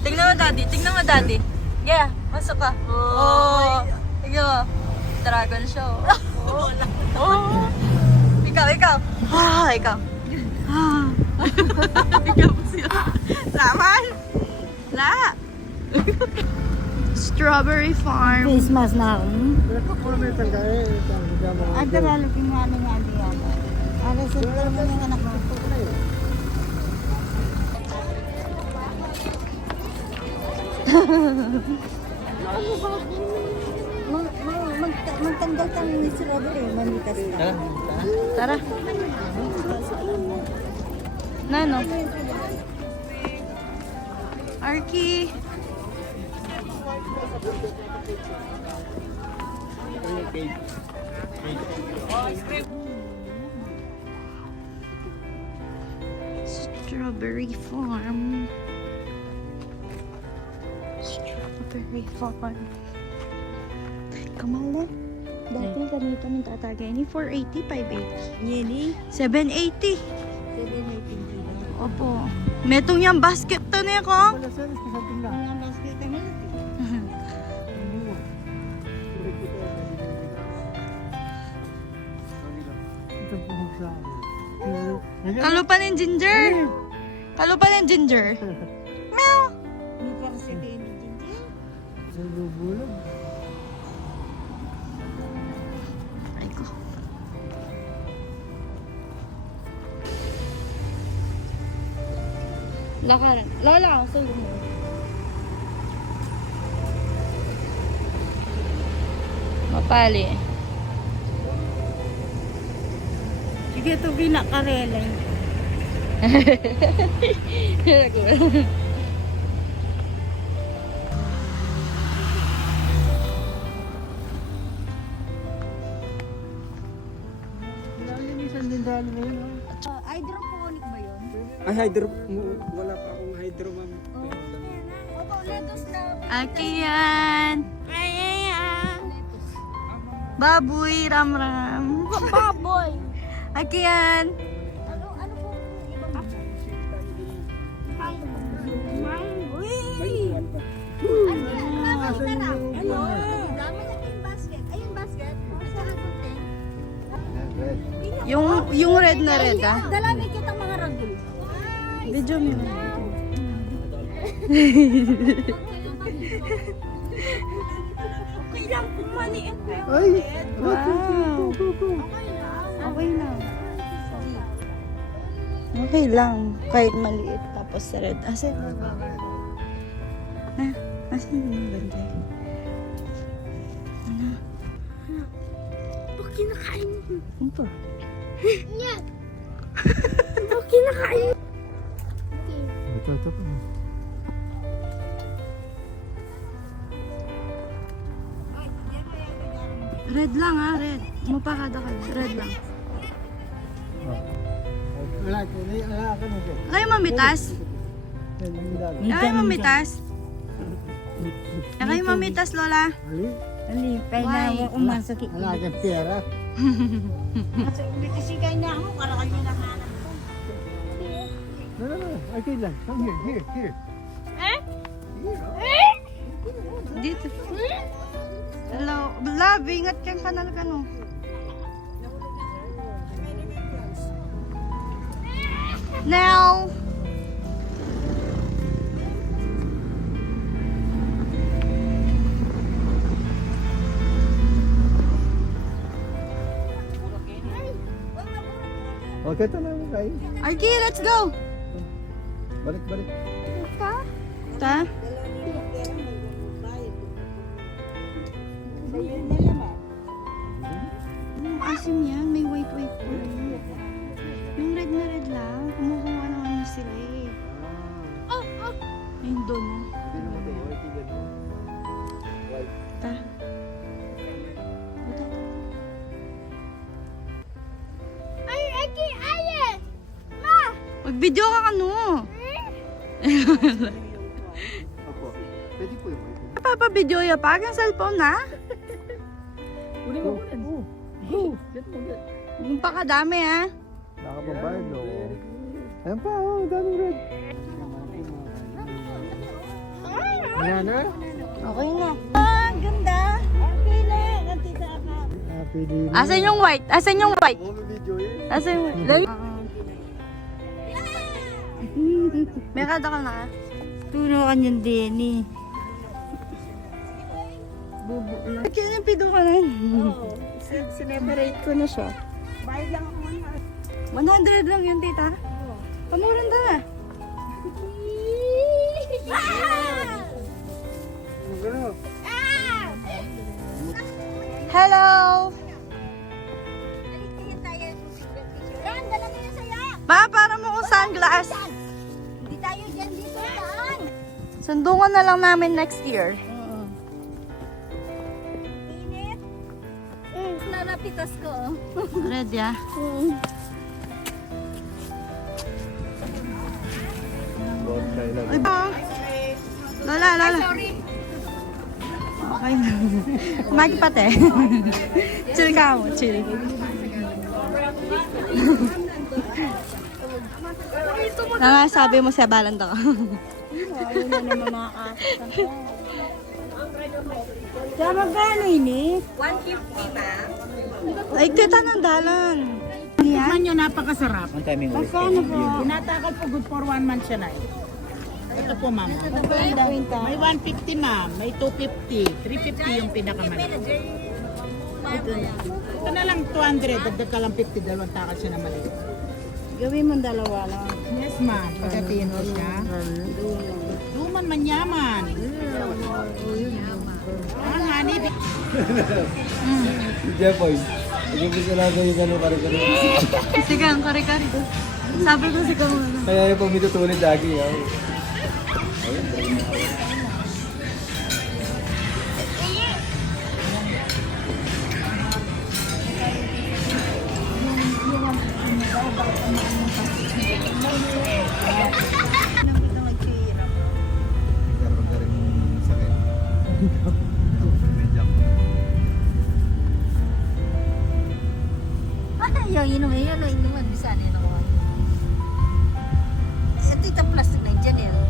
Tingnan mo daddy, tingnan mo daddy. Yeah, masok ka. Oh. Tingnan mo. Dragon show. Oh. Ikaw. Ikaw. Ikaw po siya. Laman. La. Strawberry farm. Christmas na ako. Ay, Ada lalaki nga nga diyan. Ada sa mga anak ko. Magtanggal tayo ng strawberry, mamitas ka. Tara. Nano? Arky. Strawberry farm. Strawberry farm. Kamala. Dati ganito ng tatagay ni 480, 580. Yeni, 780. 718 Opo. Metong yung basket to na ko. Ang basket na Kalupan ng ginger. Kalupan ng ginger. Meow. May parang din. Ay ko. Lakaran. Lola, ako sa mo. Mapali. Sige, ito binakarela. Hydroponic ba yun? Ay, wala pa akong hydro, ma'am. Opo, lettuce na. Akiyan. Baboy, ramram. Baboy! Akiyan. Ano po ibang mangoy! Ano? Dami na yung basket. Ay, yung basket. Masarap po, te. Yung red na red ah. Dalami kitang mga ragul. Video mo. Okay lang kung maliit po. Ay! Wow. Okay lang. Okay lang. Kahit maliit. Tapos red. Asin? Ha? Asin yung banday? Ano? Bakit kinakain mo? Ano pa? Yan! Bakit kinakain mo? Ito pa. Red lang ha, red. Mapakada ka. Red lang. Wala ka na dyan. Kayo mamitas? Kayo mamitas? Kayo mamitas, Lola? Ali, kaya Why? na ako umasakit. Wala kang pera. Kasi kaya na ako, karakan niya na hanap ko. No. Okay lang. Come here. Dito. Hello. Love, ingat kang kanal ka no. Now. Okay, ito na mo kayo. Arky, let's go. Balik. Ta? Asim yan, may white pa rin. Yung red na red lang, kumukuha naman na sila eh. Ayun doon. Ta? Ito. Mag-video ka kano. Opo. Pwede po yung Papabidyo ya pa ang cellphone na. Go. Go. Yung pa kadami ha. Nakababayad o. Ayan pa, daming red. Wala na? Okay na. Ang ganda. Okay na. Nandito ako. Happy din. Asan yung white? Asan yung white? Oh, may video yun. Asan yung white? May kada ka na. Tulungan yung Denny. Bubo lang. Kaya yung pido ka na. Oo. Sineparate ko na siya. Bayad lang ako 100 lang yun, tita. Pamurang na. Ano? Hello! Tingin tayo sa secret picture. Yan, dala mo yan sa'yo. Ma, para mo kong sunglass. Hindi tayo dyan dito saan. Sundungan na lang namin next year. Init. Narapitas ko. Ready ah? Huwag tayo lang. Ay ba? Lala. Okay na. Kumain pate. Chill ka mo, chill. Nga sabi mo sa balanda ka. Ayaw na naman makakasama ko. Kaya magkano ini? 150 ba? Ay, kita ng dalan. Tikman nyo, napakasarap. Ang timing ulit. Magkano po? Tinatakal po good for 1 month siya na. Ito po, ma'am. May 150, ma'am. May 250. 350 yung pinakamalaki. Ito na lang 200. Dagdag ka lang 50. Dalawang takal siya na maliit. Gawin mo dalawa lang. Yes, ma'am. Pagkatiin mo siya. Duman manyaman. Ah, honey. Si Jeffoy. Nag-umpisa lang yung gano'n kare-kare. Sigang, kare-kare. Sabi ko sigang. Kaya yung pag mitutulit lagi. Karoon ka rin sakit. Yung inumin yun, inumin. Bisa na yun ako. Ito yung plastic na dyan eh.